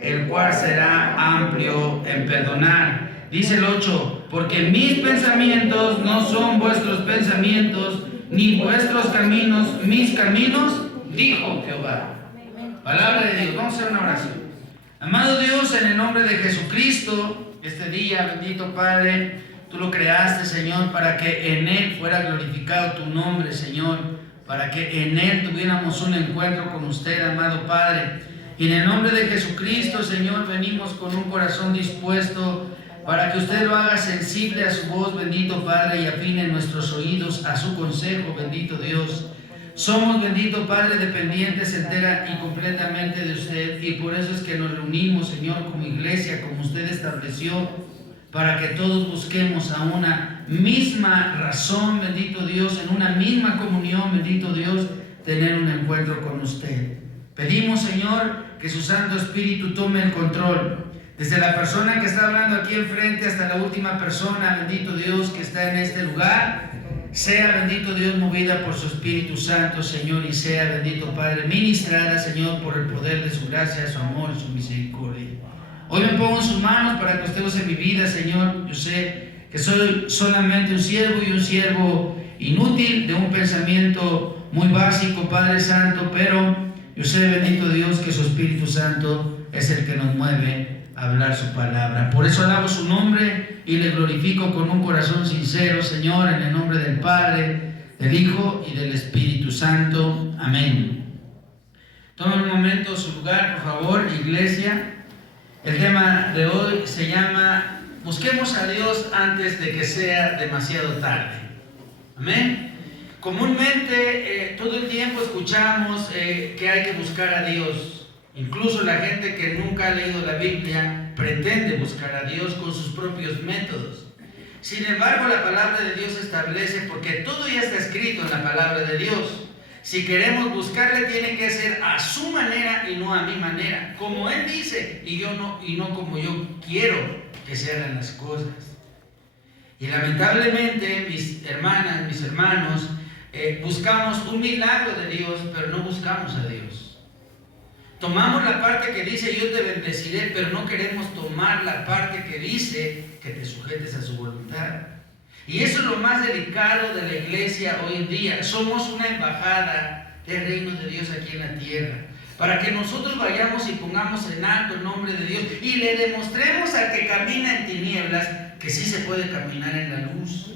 el cual será amplio en perdonar. Dice el 8, porque mis pensamientos no son vuestros pensamientos, ni vuestros caminos mis caminos, dijo Jehová. Palabra de Dios. Vamos a hacer una oración. Amado Dios, en el nombre de Jesucristo, este día, bendito Padre, tú lo creaste, Señor, para que en Él fuera glorificado tu nombre, Señor, para que en Él tuviéramos un encuentro con usted, amado Padre. Y en el nombre de Jesucristo, Señor, venimos con un corazón dispuesto para que usted lo haga sensible a su voz, bendito Padre, y afine nuestros oídos a su consejo, bendito Dios. Somos, bendito Padre, dependientes entera y completamente de usted, y por eso es que nos reunimos, Señor, como iglesia, como usted estableció, para que todos busquemos a una misma razón, bendito Dios, en una misma comunión, bendito Dios, tener un encuentro con usted. Pedimos, Señor, que su Santo Espíritu tome el control, desde la persona que está hablando aquí enfrente hasta la última persona, bendito Dios, que está en este lugar. Sea, bendito Dios, movida por su Espíritu Santo, Señor, y sea, bendito Padre, ministrada, Señor, por el poder de su gracia, su amor y su misericordia. Hoy me pongo en sus manos para que usted use mi vida, Señor. Yo sé que soy solamente un siervo y un siervo inútil de un pensamiento muy básico, Padre Santo, pero yo sé, bendito Dios, que su Espíritu Santo es el que nos mueve a hablar su palabra. Por eso alabo su nombre y le glorifico con un corazón sincero, Señor, en el nombre del Padre, del Hijo y del Espíritu Santo. Amén. Tomen un momento su lugar, por favor, iglesia. El tema de hoy se llama Busquemos a Dios antes de que sea demasiado tarde. Amén. Comúnmente todo el tiempo escuchamos que hay que buscar a Dios. Incluso la gente que nunca ha leído la Biblia pretende buscar a Dios con sus propios métodos. Sin embargo, la palabra de Dios establece, porque todo ya está escrito en la palabra de Dios, si queremos buscarle tiene que ser a su manera y no a mi manera, como Él dice, y no como yo quiero que se hagan las cosas. Y lamentablemente, mis hermanas, mis hermanos, buscamos un milagro de Dios, pero no buscamos a Dios. Tomamos la parte que dice yo te bendeciré, pero no queremos tomar la parte que dice que te sujetes a su voluntad. Y eso es lo más delicado de la iglesia hoy en día. Somos una embajada del reino de Dios aquí en la tierra, para que nosotros vayamos y pongamos en alto el nombre de Dios y le demostremos al que camina en tinieblas que sí se puede caminar en la luz.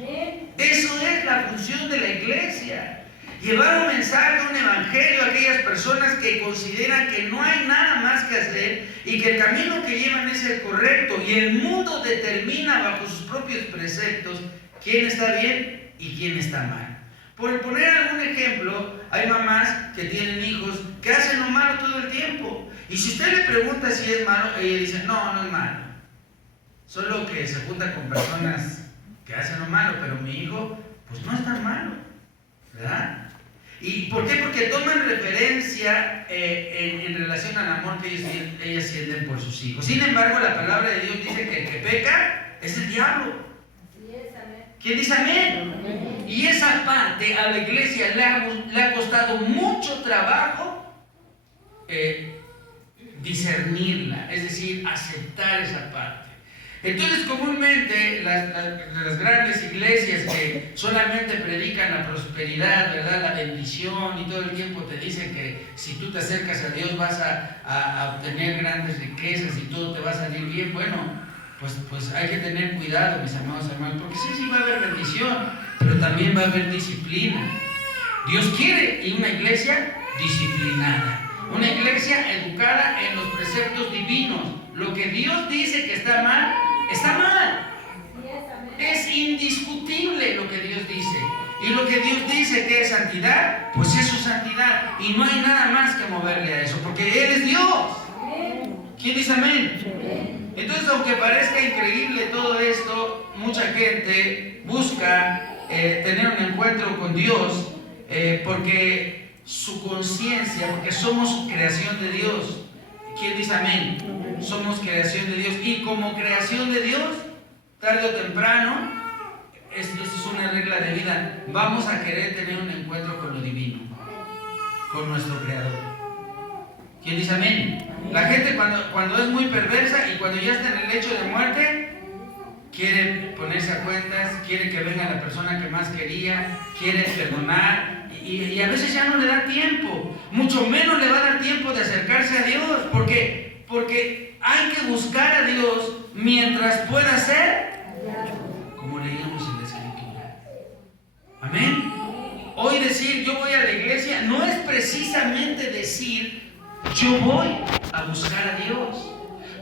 Eso es la función de la iglesia. Llevar un mensaje, un evangelio a aquellas personas que consideran que no hay nada más que hacer y que el camino que llevan es el correcto, y el mundo determina bajo sus propios preceptos quién está bien y quién está mal. Por poner algún ejemplo, hay mamás que tienen hijos que hacen lo malo todo el tiempo, y si usted le pregunta si es malo, ella dice no, no es malo, solo que se junta con personas que hacen lo malo, pero mi hijo pues no es tan malo, ¿verdad? ¿Y por qué? Porque toman referencia en relación al amor que ellas sienten por sus hijos. Sin embargo, la palabra de Dios dice que el que peca es el diablo. ¿Quién dice amén? Amén. Y esa parte a la iglesia le ha costado mucho trabajo discernirla, es decir, aceptar esa parte. Entonces, comúnmente las grandes iglesias que solamente predican la prosperidad, ¿verdad?, la bendición, y todo el tiempo te dicen que si tú te acercas a Dios vas a obtener grandes riquezas y todo te va a salir bien. Bueno, pues hay que tener cuidado, mis amados hermanos, porque sí va a haber bendición, pero también va a haber disciplina. Dios quiere una iglesia disciplinada, una iglesia educada en los preceptos divinos. Lo que Dios dice que está mal, está mal. Es indiscutible lo que Dios dice. Y lo que Dios dice que es santidad, pues eso es santidad. Y no hay nada más que moverle a eso, porque Él es Dios. ¿Quién dice amén? Entonces, aunque parezca increíble todo esto, mucha gente busca tener un encuentro con Dios porque su conciencia, porque somos creación de Dios. ¿Quién dice amén? Somos creación de Dios, y como creación de Dios, tarde o temprano, esto es una regla de vida, vamos a querer tener un encuentro con lo divino, con nuestro Creador. ¿Quién dice amén? La gente cuando es muy perversa y cuando ya está en el lecho de muerte, quiere ponerse a cuentas, quiere que venga la persona que más quería, quiere perdonar y a veces ya no le da tiempo, mucho menos le va a dar tiempo de acercarse a Dios, porque hay que buscar a Dios mientras pueda ser, como leíamos en la Escritura. Amén. Hoy decir yo voy a la iglesia no es precisamente decir yo voy a buscar a Dios,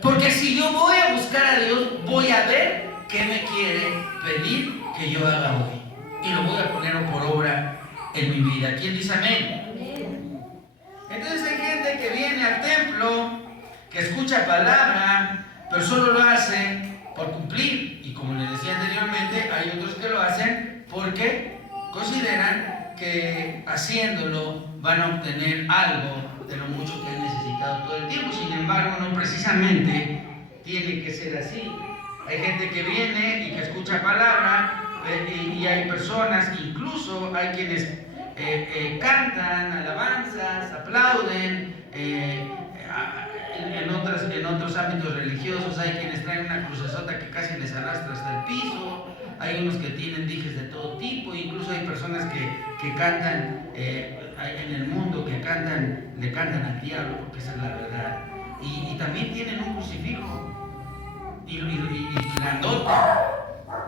porque si yo voy a buscar a Dios voy a ver qué me quiere pedir que yo haga hoy y lo voy a poner por obra en mi vida. ¿Quién dice amén? Entonces hay gente que viene al templo, que escucha palabra, pero solo lo hace por cumplir, y como les decía anteriormente, hay otros que lo hacen porque consideran que haciéndolo van a obtener algo de lo mucho que han necesitado todo el tiempo. Sin embargo, no precisamente tiene que ser así. Hay gente que viene y que escucha palabra, y hay personas, incluso hay quienes cantan alabanzas, aplauden, en otros ámbitos religiosos hay quienes traen una crucesota que casi les arrastra hasta el piso, hay unos que tienen dijes de todo tipo, incluso hay personas que cantan en el mundo, que le cantan al diablo, porque esa es la verdad, y también tienen un crucifijo y grandote.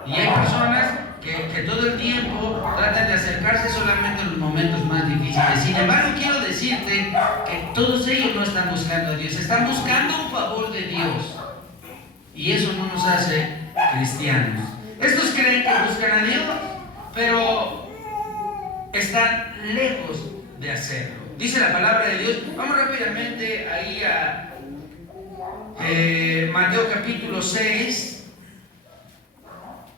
Y hay personas que todo el tiempo tratan de acercarse solamente en los momentos más difíciles. Sin embargo, quiero decirte que todos ellos no están buscando a Dios, están buscando un favor de Dios. Y eso no nos hace cristianos. Estos creen que buscan a Dios, pero están lejos de hacerlo. Dice la palabra de Dios. Vamos rápidamente ahí a Mateo capítulo 6.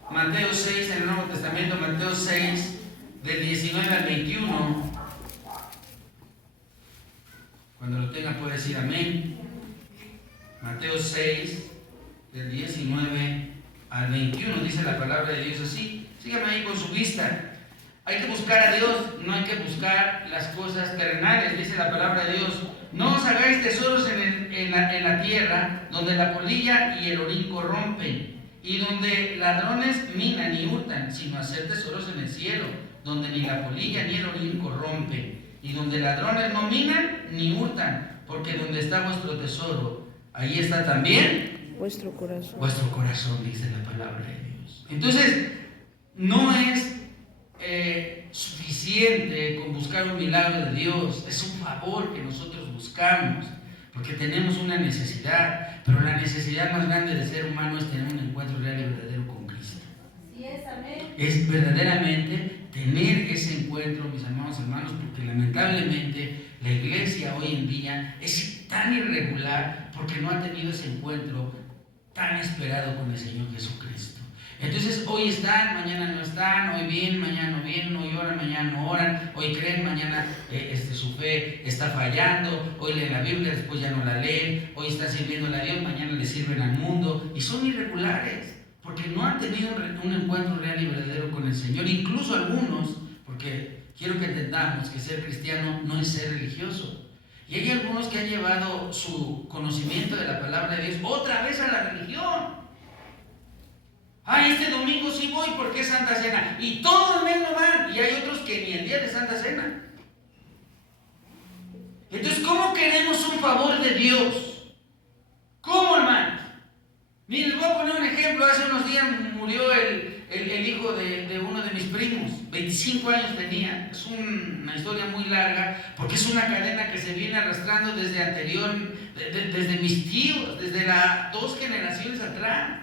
Mateo 6 en el Nuevo Testamento, Mateo 6, del 19 al 21. Cuando lo tenga puede decir amén. Mateo 6, del 19 al 21, dice la palabra de Dios así. Síganme ahí con su vista. Hay que buscar a Dios, no hay que buscar las cosas terrenales. Dice la palabra de Dios: no os hagáis tesoros en la tierra, donde la polilla y el orín corrompen, y donde ladrones minan y hurtan, sino hacer tesoros en el cielo, donde ni la polilla ni el orín corrompen, y donde ladrones no minan ni hurtan, porque donde está vuestro tesoro, ahí está también vuestro corazón. Vuestro corazón, dice la palabra de Dios. Entonces, no es suficiente con buscar un milagro de Dios, es un favor que nosotros buscamos, porque tenemos una necesidad, pero la necesidad más grande del ser humano es tener un encuentro real y verdadero con Cristo. Sí, amén. Es verdaderamente tener ese encuentro, mis amados hermanos, porque lamentablemente la iglesia hoy en día es tan irregular porque no ha tenido ese encuentro tan esperado con el Señor Jesucristo. Entonces hoy están, mañana no están, hoy vienen, mañana no vienen, hoy oran, mañana no oran, hoy creen, mañana su fe está fallando, hoy leen la Biblia, después ya no la leen, hoy están sirviéndole a Dios, mañana le sirven al mundo, y son irregulares porque no han tenido un encuentro real y verdadero con el Señor. Incluso algunos, porque quiero que entendamos que ser cristiano no es ser religioso, y hay algunos que han llevado su conocimiento de la palabra de Dios otra vez a la religión. Este domingo sí voy porque es Santa Cena, y todo el mes no van, y hay otros que ni el día de Santa Cena. Entonces, ¿cómo queremos un favor de Dios? ¿Cómo, hermanos? Miren, les voy a poner un ejemplo. Hace unos días murió el hijo de uno de mis primos, 25 años tenía. Es una historia muy larga, porque es una cadena que se viene arrastrando desde mis tíos, desde 2 generaciones atrás.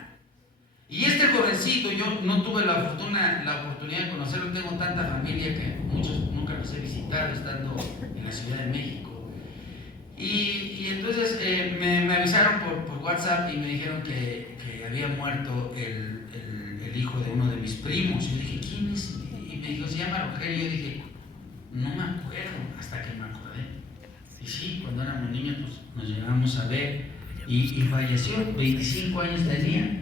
Y este jovencito, yo no tuve la oportunidad de conocerlo, tengo tanta familia que muchos nunca los he visitado estando en la Ciudad de México. Y entonces me avisaron por WhatsApp y me dijeron que había muerto el hijo de uno de mis primos. Yo dije, ¿quién es? Y me dijo, se llama Rogelio. Yo dije, no me acuerdo, hasta que me acordé. Y sí, cuando éramos niños pues, nos llevamos a ver, y falleció, 25 años tenía.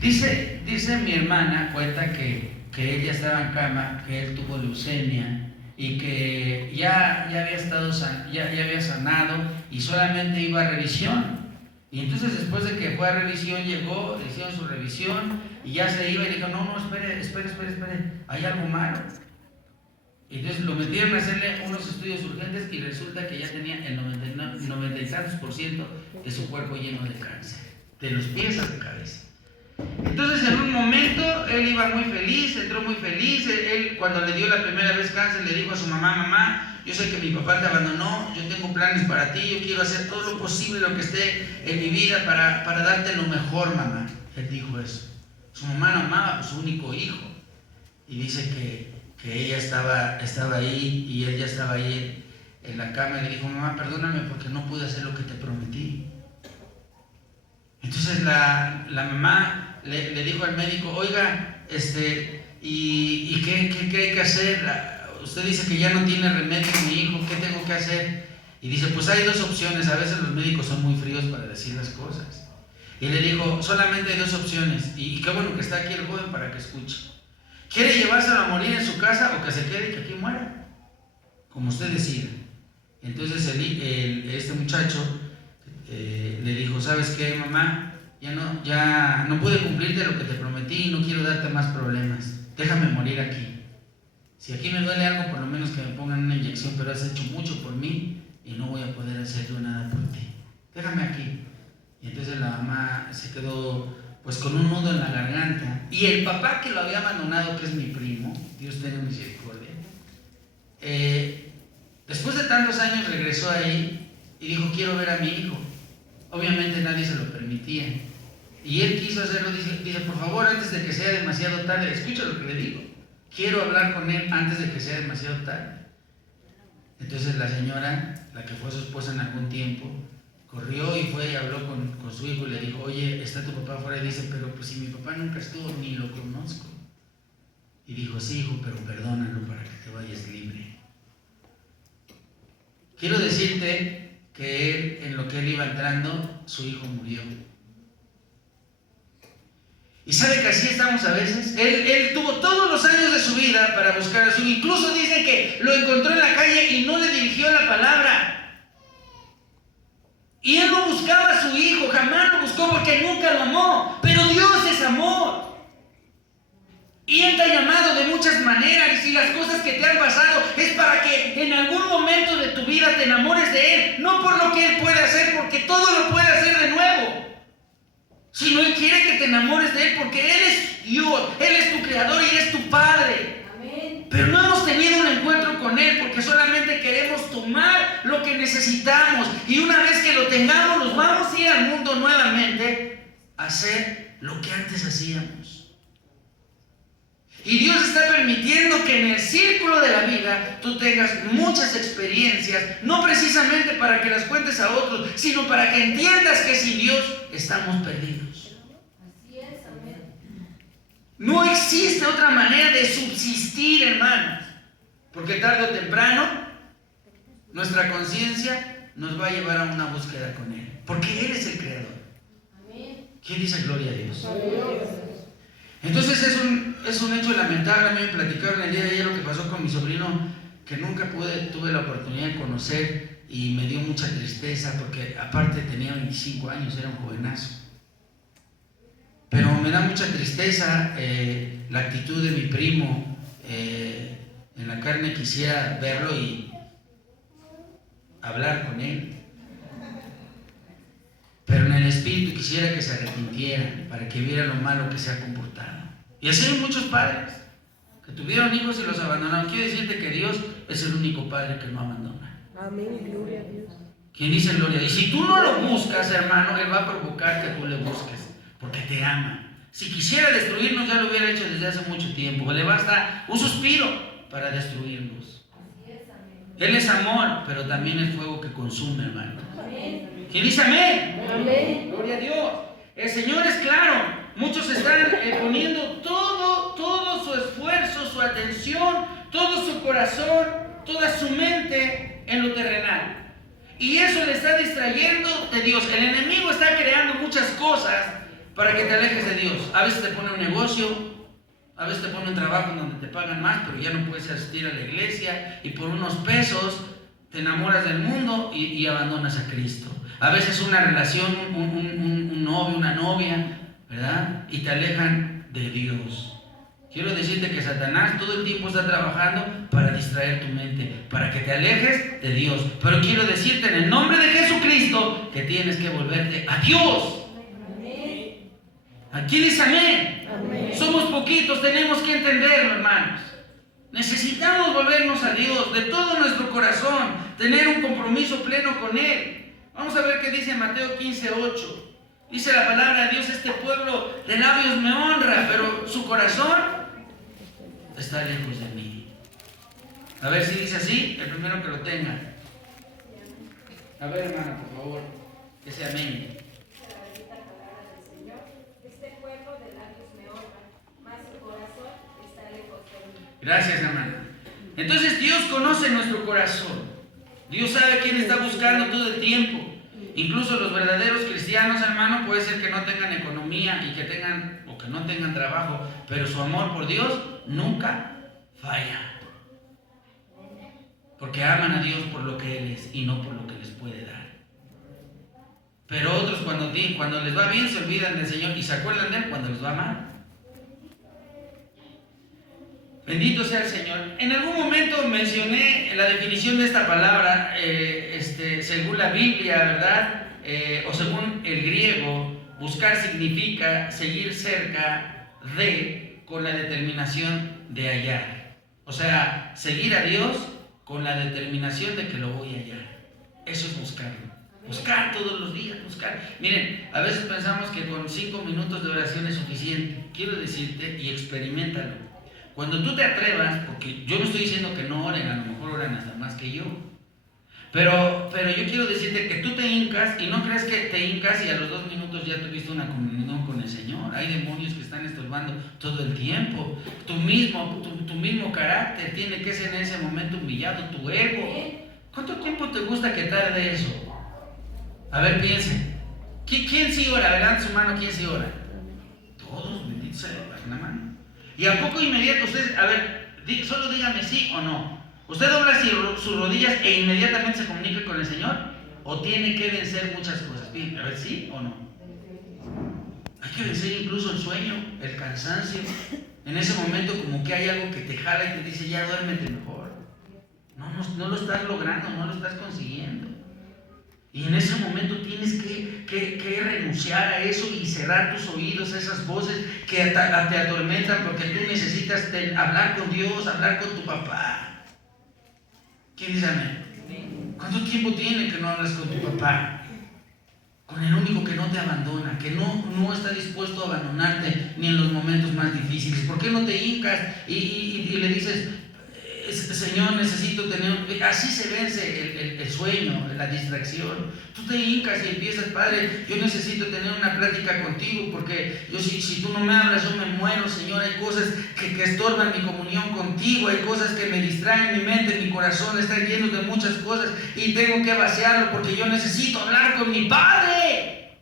Dice mi hermana, cuenta que ella estaba en cama, que él tuvo leucemia y que ya había sanado, y solamente iba a revisión. Y entonces después de que fue a revisión, llegó, le hicieron su revisión y ya se iba y dijo, no, espere, hay algo malo. Y entonces lo metieron a hacerle unos estudios urgentes y resulta que ya tenía el 90 y tantos % de su cuerpo lleno de cáncer, de los pies a la cabeza. Entonces en un momento él iba muy feliz, entró muy feliz. Él cuando le dio la primera vez cáncer le dijo a su mamá, mamá, yo sé que mi papá te abandonó, yo tengo planes para ti, yo quiero hacer todo lo posible, lo que esté en mi vida para darte lo mejor, mamá. Él dijo eso. Su mamá no amaba a su único hijo y dice que ella estaba ahí y él ya estaba ahí en la cama y le dijo, mamá, perdóname porque no pude hacer lo que te prometí. Entonces la mamá le dijo al médico, oiga, ¿y qué hay que hacer? Usted dice que ya no tiene remedio mi hijo, ¿qué tengo que hacer? Y dice, pues hay dos opciones, a veces los médicos son muy fríos para decir las cosas. Y le dijo, solamente hay dos opciones, y qué bueno que está aquí el joven para que escuche. ¿Quiere llevárselo a morir en su casa o que se quede y que aquí muera? Como usted decida. Entonces este muchacho le dijo, ¿sabes qué, mamá? Ya no pude cumplirte lo que te prometí y no quiero darte más problemas. Déjame morir aquí. Si aquí me duele algo, por lo menos que me pongan una inyección, pero has hecho mucho por mí y no voy a poder hacer yo nada por ti. Déjame aquí. Y entonces la mamá se quedó pues con un nudo en la garganta. Y el papá que lo había abandonado, que es mi primo, Dios tenga misericordia, después de tantos años regresó ahí y dijo, quiero ver a mi hijo. Obviamente nadie se lo permitía. Y él quiso hacerlo, dice, por favor, antes de que sea demasiado tarde, escucha lo que le digo. Quiero hablar con él antes de que sea demasiado tarde. Entonces la señora, la que fue su esposa en algún tiempo, corrió y fue y habló con su hijo y le dijo, oye, está tu papá afuera. Y dice, pero pues si mi papá nunca estuvo, ni lo conozco. Y dijo, sí, hijo, pero perdónalo para que te vayas libre. Quiero decirte que en lo que él iba entrando, su hijo murió. Y sabe que así estamos a veces. Él tuvo todos los años de su vida para buscar a su hijo. Incluso dicen que lo encontró en la calle y no le dirigió la palabra. Y él no buscaba a su hijo, jamás lo buscó porque nunca lo amó. Pero Dios es amor. Y Él te ha llamado de muchas maneras. Y las cosas que te han pasado es para que en algún momento de tu vida te enamores de Él. No por lo que Él puede hacer, porque todo lo puede hacer de nuevo. Sino Él quiere que te enamores de Él porque Él es Dios, Él es tu creador y es tu Padre. Amén. Pero no hemos tenido un encuentro con Él porque solamente queremos tomar lo que necesitamos. Y una vez que lo tengamos, nos vamos a ir al mundo nuevamente a hacer lo que antes hacíamos. Y Dios está permitiendo que en el círculo de la vida tú tengas muchas experiencias, no precisamente para que las cuentes a otros, sino para que entiendas que sin Dios estamos perdidos. Así es, amén. No existe otra manera de subsistir, hermanos, porque tarde o temprano nuestra conciencia nos va a llevar a una búsqueda con Él, porque Él es el creador. Amén. ¿Quién dice gloria a Dios? Entonces es un hecho lamentable. A mí me platicaron el día de ayer lo que pasó con mi sobrino, que nunca tuve la oportunidad de conocer y me dio mucha tristeza porque aparte tenía 25 años, era un jovenazo. Pero me da mucha tristeza la actitud de mi primo. En la carne quisiera verlo y hablar con él. Pero en el espíritu quisiera que se arrepintiera para que viera lo malo que se ha comportado. Y así hay muchos padres que tuvieron hijos y los abandonaron. Quiero decirte que Dios es el único padre que no abandona. Amén, gloria a Dios. ¿Quién dice gloria? Y si tú no lo buscas, hermano, Él va a provocar que tú le busques, porque te ama. Si quisiera destruirnos, ya lo hubiera hecho desde hace mucho tiempo. Le basta un suspiro para destruirnos. Así es, amén. Él es amor, pero también el fuego que consume, hermano. Amén. ¿Quién dice amén? Amén. Gloria a Dios. El Señor es claro. Muchos están poniendo todo su esfuerzo, su atención, todo su corazón, toda su mente en lo terrenal. Y eso le está distrayendo de Dios. El enemigo está creando muchas cosas para que te alejes de Dios. A veces te pone un negocio, a veces te pone un trabajo en donde te pagan más, pero ya no puedes asistir a la iglesia y por unos pesos te enamoras del mundo y abandonas a Cristo. A veces una relación, un novio, una novia, ¿verdad? Y te alejan de Dios. Quiero decirte que Satanás todo el tiempo está trabajando para distraer tu mente, para que te alejes de Dios. Pero quiero decirte en el nombre de Jesucristo que tienes que volverte a Dios. Amén. Aquí dice amén. Amén. Somos poquitos, tenemos que entenderlo, hermanos. Necesitamos volvernos a Dios de todo nuestro corazón, tener un compromiso pleno con Él. Vamos a ver qué dice Mateo 15:8. Dice la palabra de Dios: este pueblo de labios me honra, pero su corazón está lejos de mí. A ver si dice así, el primero que lo tenga. A ver, hermana, por favor, que sea amén. La bendita palabra del Señor. Este pueblo de labios me honra, mas su corazón está lejos de mí. Gracias, hermana. Entonces Dios conoce nuestro corazón. Dios sabe quién está buscando todo el tiempo. Incluso los verdaderos cristianos, hermano, puede ser que no tengan economía y que tengan o que no tengan trabajo, pero su amor por Dios nunca falla. Porque aman a Dios por lo que Él es y no por lo que les puede dar. Pero otros cuando les va bien se olvidan del Señor y se acuerdan de Él cuando les va mal. Bendito sea el Señor. En algún momento mencioné la definición de esta palabra, según la Biblia, ¿verdad? O según el griego, buscar significa seguir cerca de, con la determinación de hallar. O sea, seguir a Dios con la determinación de que lo voy a hallar. Eso es buscarlo. Buscar todos los días, buscar. Miren, a veces pensamos que con 5 minutos de oración es suficiente. Quiero decirte, y experiméntalo. Cuando tú te atrevas, porque yo no estoy diciendo que no oren, a lo mejor oran hasta más que yo, pero yo quiero decirte que tú te hincas y no crees que te hincas y a los 2 minutos ya tuviste una comunión con el Señor. Hay demonios que están estorbando todo el tiempo. Tu mismo carácter tiene que ser en ese momento humillado, tu ego. ¿Cuánto tiempo te gusta que tarde eso? A ver, piensen. ¿Quién sí ora? Levanta su mano, ¿quién sí ora? Todos, bendito sea, bajen la mano. Y a poco inmediato, ustedes, a ver, solo díganme sí o no. ¿Usted dobla sus rodillas e inmediatamente se comunica con el Señor? ¿O tiene que vencer muchas cosas? A ver, sí o no. Hay que vencer incluso el sueño, el cansancio. En ese momento como que hay algo que te jala y te dice, ya duérmete mejor. No lo estás logrando, no lo estás consiguiendo. Y en ese momento tienes que renunciar a eso y cerrar tus oídos a esas voces que te atormentan, porque tú necesitas hablar con Dios, hablar con tu papá. ¿Quién dice amén? ¿Cuánto tiempo tiene que no hablas con tu papá? Con el único que no te abandona, que no está dispuesto a abandonarte ni en los momentos más difíciles. ¿Por qué no te hincas y le dices, Señor, necesito tener... Así se vence el sueño, la distracción. Tú te hincas y empiezas, Padre, yo necesito tener una plática contigo, porque yo si tú no me hablas, yo me muero, Señor. Hay cosas que estorban mi comunión contigo, hay cosas que me distraen mi mente, mi corazón está lleno de muchas cosas y tengo que vaciarlo porque yo necesito hablar con mi Padre.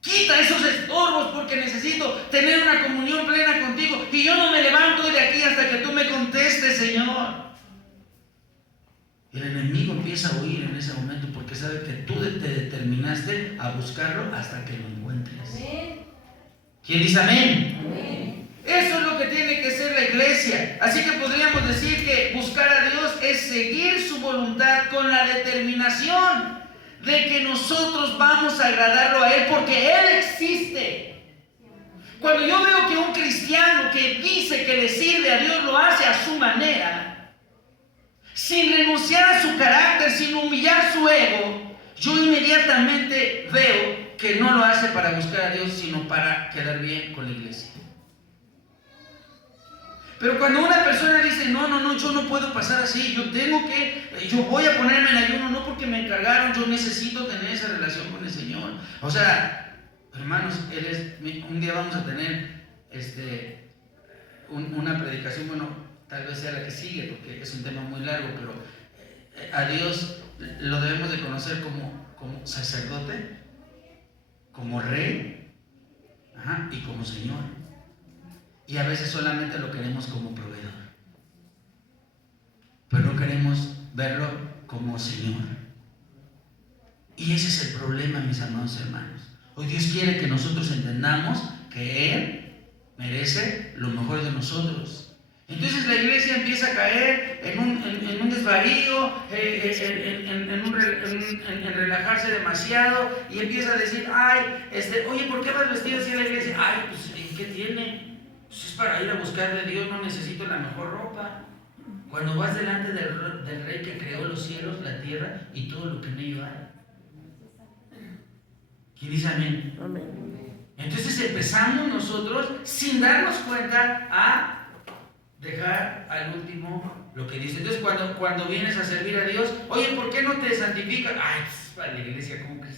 Quita esos estorbos porque necesito tener una comunión plena contigo y yo no me levanto de aquí hasta que tú me contestes, Señor. Y el enemigo empieza a huir en ese momento porque sabe que tú te determinaste a buscarlo hasta que lo encuentres. Amén. ¿Quién dice amén? Amén. Eso es lo que tiene que ser la iglesia. Así que podríamos decir que buscar a Dios es seguir su voluntad con la determinación de que nosotros vamos a agradarlo a Él porque Él existe. Cuando yo veo que un cristiano que dice que le sirve a Dios lo hace a su manera, sin renunciar a su carácter, sin humillar su ego, yo inmediatamente veo que no lo hace para buscar a Dios, sino para quedar bien con la iglesia. Pero cuando una persona dice, no, yo no puedo pasar así, yo voy a ponerme en ayuno, no porque me encargaron, yo necesito tener esa relación con el Señor. O sea, hermanos, un día vamos a tener una predicación, bueno, tal vez sea la que sigue, porque es un tema muy largo, pero a Dios lo debemos de conocer como sacerdote, como rey, y como Señor. Y a veces solamente lo queremos como proveedor. Pero no queremos verlo como Señor. Y ese es el problema, mis amados hermanos. Hoy Dios quiere que nosotros entendamos que Él merece lo mejor de nosotros. Entonces la iglesia empieza a caer en un desvarío, en relajarse demasiado, y empieza a decir, ay, oye, ¿por qué vas vestido así a la iglesia? Ay, pues, ¿qué tiene? Pues es para ir a buscar de Dios, no necesito la mejor ropa. Cuando vas delante del Rey que creó los cielos, la tierra y todo lo que en ello hay. ¿Quién dice amén? Amén. Entonces empezamos nosotros, sin darnos cuenta, a dejar al último lo que dice. Entonces cuando vienes a servir a Dios, oye, ¿por qué no te santificas? Ay, para la iglesia, ¿cómo que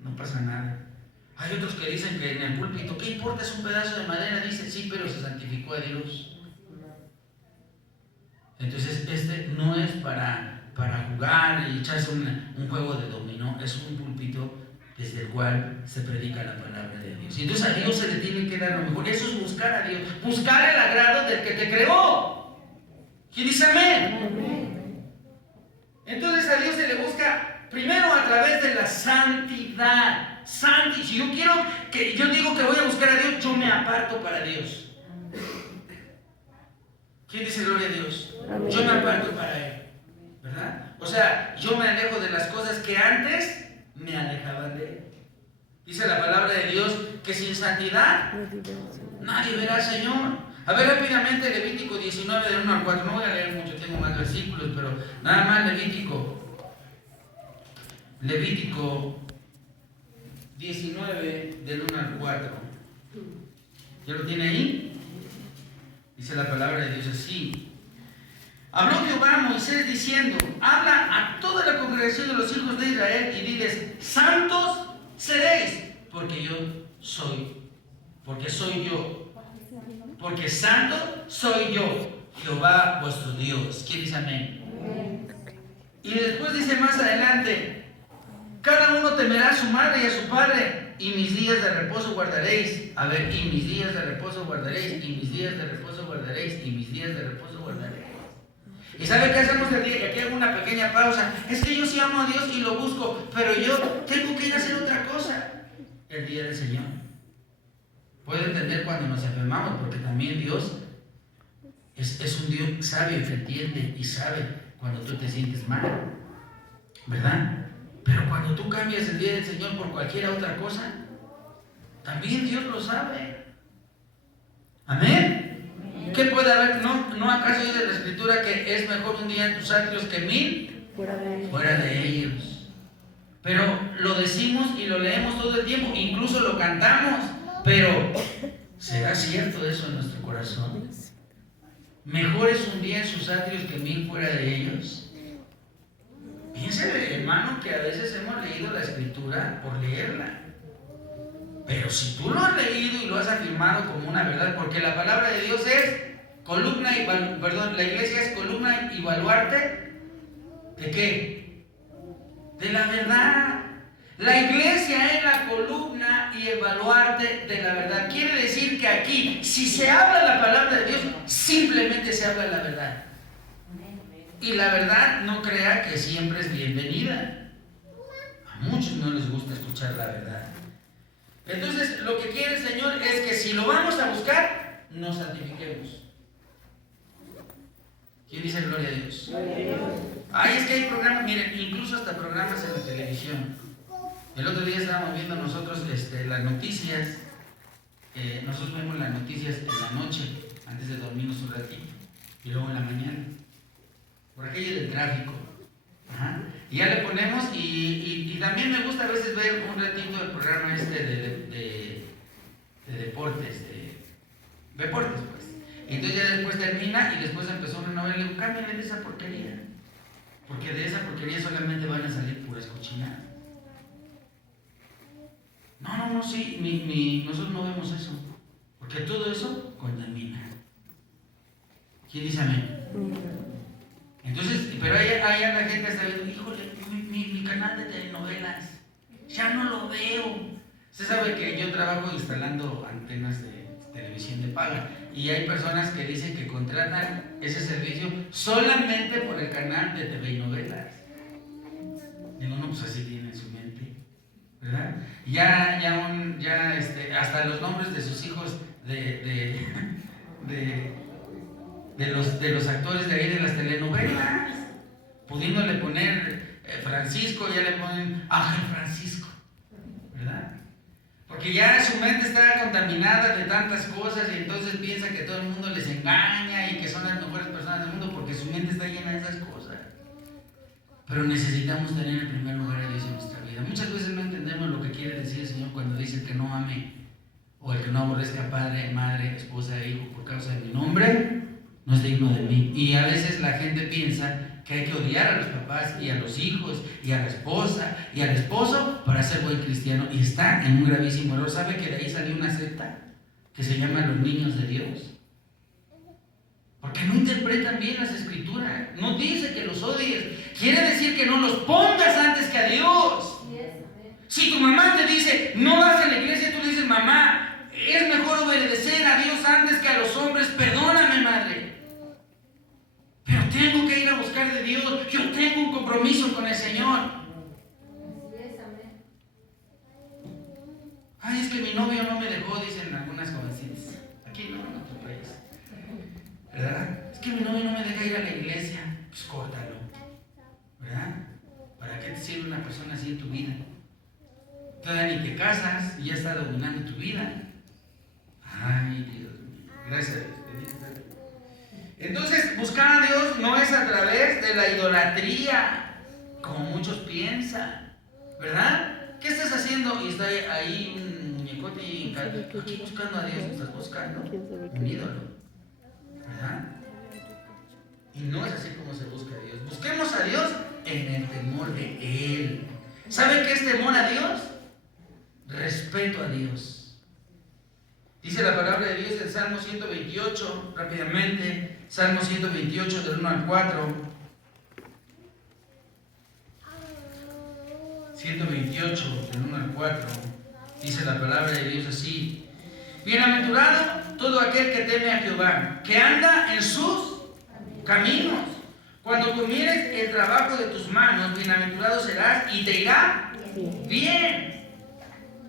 no pasa nada? Hay otros que dicen que en el púlpito, ¿qué importa? Es un pedazo de madera. Dice, sí, pero se santificó a Dios. Entonces no es para jugar y echarse un juego de dominó, es un púlpito desde el cual se predica la palabra de Dios. Y entonces a Dios se le tiene que dar lo mejor. Eso es buscar a Dios, buscar el agrado del que te creó. ¿Quién dice amén? Entonces a Dios se le busca primero a través de la santidad. Si yo digo que voy a buscar a Dios, yo me aparto para Dios. ¿Quién dice gloria a Dios? Amén. Yo me aparto para Él, ¿verdad? O sea, yo me alejo de las cosas que antes me alejaban de Él. Dice la palabra de Dios que sin santidad nadie verá al Señor. A ver rápidamente Levítico 19 del 1 al 4. No voy a leer mucho, tengo más versículos, pero nada más Levítico 19 del 1 al 4. ¿Ya lo tiene ahí? Dice la palabra de Dios así. Habló Jehová a Moisés diciendo, habla a toda la congregación de los hijos de Israel y diles, santos seréis, porque santo soy yo, Jehová vuestro Dios. ¿Quién dice amén? Y después dice más adelante, cada uno temerá a su madre y a su padre, y mis días de reposo guardaréis. A ver, y mis días de reposo guardaréis, y mis días de reposo guardaréis, y mis días de reposo guardaréis. ¿Y sabe qué hacemos el día? Y aquí hago una pequeña pausa. Es que yo sí amo a Dios y lo busco, pero yo tengo que ir a hacer otra cosa. El día del Señor. Puedo entender cuando nos enfermamos, porque también Dios es un Dios sabio que entiende y sabe cuando tú te sientes mal, ¿verdad? Pero cuando tú cambias el día del Señor por cualquier otra cosa, también Dios lo sabe. Amén. ¿Qué puede haber? ¿No acaso dice la Escritura que es mejor un día en tus atrios que 1000 fuera de ellos? Pero lo decimos y lo leemos todo el tiempo, incluso lo cantamos, pero ¿será cierto eso en nuestro corazón? ¿Mejor es un día en sus atrios que 1000 fuera de ellos? Piénsele, hermano, que a veces hemos leído la Escritura por leerla. Pero si tú lo has leído y lo has afirmado como una verdad, porque la palabra de Dios es la iglesia es columna y baluarte, ¿de qué? De la verdad. La iglesia es la columna y el baluarte de la verdad. Quiere decir que aquí, si se habla la palabra de Dios, simplemente se habla la verdad. Y la verdad, no crea que siempre es bienvenida. A muchos no les gusta escuchar la verdad. Entonces, lo que quiere el Señor es que si lo vamos a buscar, nos santifiquemos. ¿Quién dice gloria a Dios? Ay, es que hay programas, miren, incluso hasta programas en la televisión. El otro día estábamos viendo nosotros las noticias. Nosotros vemos las noticias en la noche, antes de dormirnos un ratito, y luego en la mañana. Por aquello del tráfico. Ajá. Y ya le ponemos, y también me gusta a veces ver un ratito el programa de deportes, deportes pues. Y entonces ya después termina y después empezó una novela y le digo, cámbiale de esa porquería. Porque de esa porquería solamente van a salir puras cochinadas. No, sí, nosotros no vemos eso. Porque todo eso contamina. ¿Quién dice amén? Entonces, pero ahí la gente está viendo, híjole, mi canal de telenovelas, ya no lo veo. Usted sabe que yo trabajo instalando antenas de televisión de paga y hay personas que dicen que contratan ese servicio solamente por el canal de TV y novelas. Digo, no, pues así tiene en su mente, ¿verdad? Hasta los nombres de sus hijos de los actores de ahí de las telenovelas, pudiéndole poner Francisco, ya le ponen Ángel Francisco, ¿verdad? Porque ya su mente está contaminada de tantas cosas y entonces piensa que todo el mundo les engaña y que son las mejores personas del mundo porque su mente está llena de esas cosas. Pero necesitamos tener en primer lugar a Dios en nuestra vida. Muchas veces no entendemos lo que quiere decir el Señor cuando dice que no ame o el que no aborrezca a padre, madre, esposa e hijo por causa de mi nombre, no es digno de mí. Y a veces la gente piensa que hay que odiar a los papás y a los hijos y a la esposa y al esposo para ser buen cristiano, y está en un gravísimo error. ¿Sabe que de ahí salió una secta que se llama los niños de Dios? Porque no interpretan bien las escrituras. No dice que los odies, quiere decir que no los pongas antes que a Dios. Si tu mamá te dice no vas a la iglesia, tú le dices, mamá, es mejor obedecer a Dios antes que a los hombres, perdóname, madre, pero tengo que ir a buscar de Dios, yo tengo un compromiso con el Señor. Ay, es que mi novio no me dejó, dicen algunas jovencitas. Aquí no, en otro país, ¿verdad? Es que mi novio no me deja ir a la iglesia. Pues córtalo, ¿verdad? ¿Para qué te sirve una persona así en tu vida? Todavía ni te casas y ya está dominando tu vida. Ay, Dios mío, gracias a Dios. Entonces, buscar a Dios no es a través de la idolatría, como muchos piensan, ¿verdad? ¿Qué estás haciendo? Y está ahí un muñecote y aquí buscando a Dios. Estás buscando un ídolo, ¿verdad? Y no es así como se busca a Dios. Busquemos a Dios en el temor de Él. ¿Sabe qué es temor a Dios? Respeto a Dios. Dice la palabra de Dios en Salmo 128, rápidamente. Salmo 128 del 1 al 4. 128 del 1 al 4. Dice la palabra de Dios así: bienaventurado todo aquel que teme a Jehová, que anda en sus caminos. Cuando comieres el trabajo de tus manos, bienaventurado serás y te irá bien.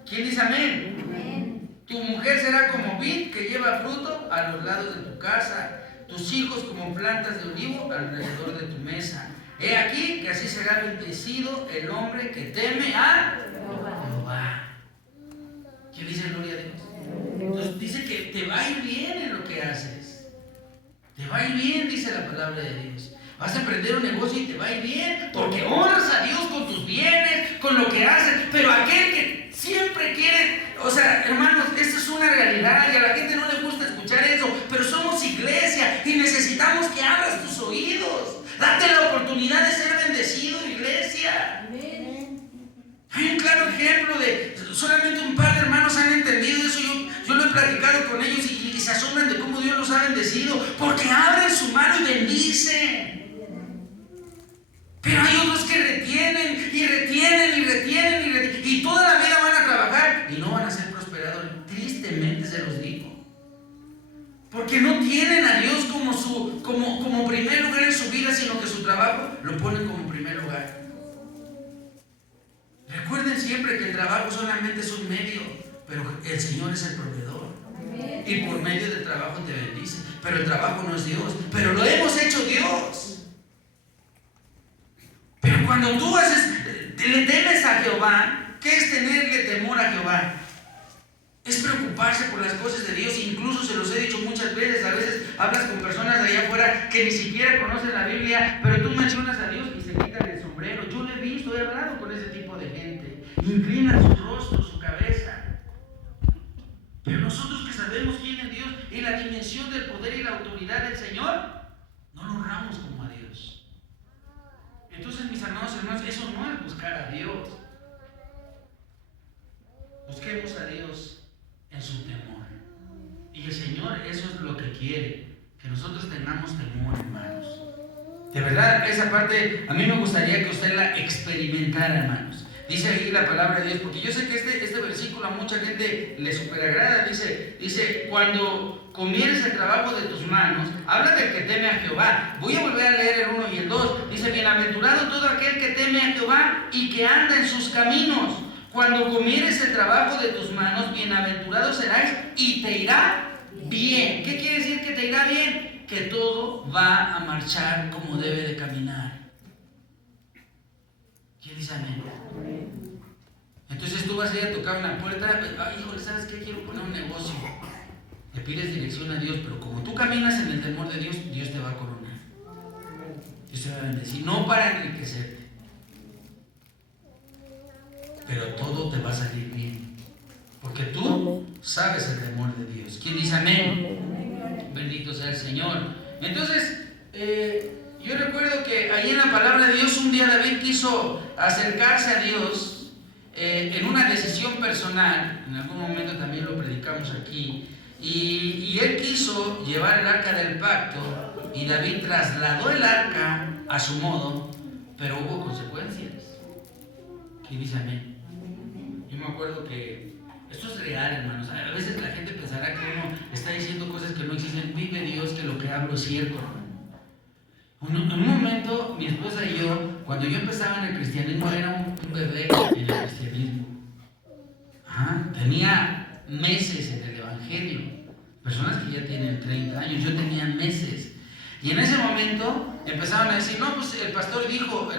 ¿Quién dice amén? Amén. Tu mujer será como vid que lleva fruto a los lados de tu casa, tus hijos como plantas de olivo alrededor de tu mesa. He aquí que así será bendecido el hombre que teme a Jehová. ¿Quién dice gloria a Dios? Entonces dice que te va a ir bien en lo que haces. Te va a ir bien, dice la palabra de Dios. Vas a emprender un negocio y te va a ir bien, porque honras a Dios con tus bienes, con lo que haces. Pero aquel que siempre quiere, o sea, hermanos, esto es una realidad y a la gente no le gusta escuchar eso, pero somos iglesia y necesitamos que abras tus oídos. Date la oportunidad de ser bendecido, iglesia. Amén. Hay un claro ejemplo de, solamente un par de hermanos han entendido eso. Yo lo he platicado con ellos y se asombran de cómo Dios los ha bendecido, porque abren su mano y bendicen. Pero hay otros que retienen y toda la vida van a trabajar y no van a ser prosperados. Tristemente se los digo, porque no tienen a Dios como primer lugar en su vida, sino que su trabajo lo ponen como primer lugar. Recuerden siempre que el trabajo solamente es un medio, pero el Señor es el proveedor. Y por medio del trabajo te bendice. Pero el trabajo no es Dios, pero lo hemos hecho Dios. Pero cuando tú le temes a Jehová, ¿qué es tenerle temor a Jehová? Es preocuparse por las cosas de Dios. Incluso se los he dicho muchas veces. A veces hablas con personas de allá afuera que ni siquiera conocen la Biblia, pero tú mencionas a Dios y se quitan el sombrero. Yo lo he visto, he hablado con ese tipo de gente. Inclinan su rostro, su cabeza. Pero nosotros que sabemos quién es Dios y la dimensión del poder y la autoridad del Señor, no lo honramos como a Dios. Entonces, mis amados hermanos, eso no es buscar a Dios. Busquemos a Dios en su temor. Y el Señor eso es lo que quiere, que nosotros tengamos temor, hermanos. De verdad, esa parte a mí me gustaría que usted la experimentara, hermanos. Dice ahí la palabra de Dios, porque yo sé que este versículo a mucha gente le superagrada. Dice, cuando comieres el trabajo de tus manos, habla del que teme a Jehová. Voy a volver a leer el 1 y el 2. Dice, bienaventurado todo aquel que teme a Jehová y que anda en sus caminos. Cuando comieres el trabajo de tus manos, bienaventurado serás y te irá bien. ¿Qué quiere decir que te irá bien? Que todo va a marchar como debe de caminar. ¿Quién dice amén? Entonces tú vas a ir a tocar una puerta. Ay, híjole, ¿sabes qué? Quiero poner un negocio. Le pides dirección a Dios, pero como tú caminas en el temor de Dios, Dios te va a coronar. Dios te va a bendecir, no para enriquecerte, pero todo te va a salir bien, porque tú sabes el temor de Dios. ¿Quién dice amén? Bendito sea el Señor. Entonces, yo recuerdo que ahí en la palabra de Dios, un día David quiso acercarse a Dios en una decisión personal. En algún momento también lo predicamos aquí. Y él quiso llevar el arca del pacto, y David trasladó el arca a su modo, pero hubo consecuencias. ¿Quién dice amén? Yo me acuerdo que esto es real, hermanos. A veces la gente pensará que uno está diciendo cosas que no existen. Vive Dios que lo que hablo es cierto, hermano. En un momento, mi esposa y yo, cuando yo empezaba en el cristianismo, era un bebé en el cristianismo. Tenía meses en el evangelio. Personas que ya tienen 30 años, yo tenía meses. Y en ese momento empezaban a decir, no, pues el pastor dijo,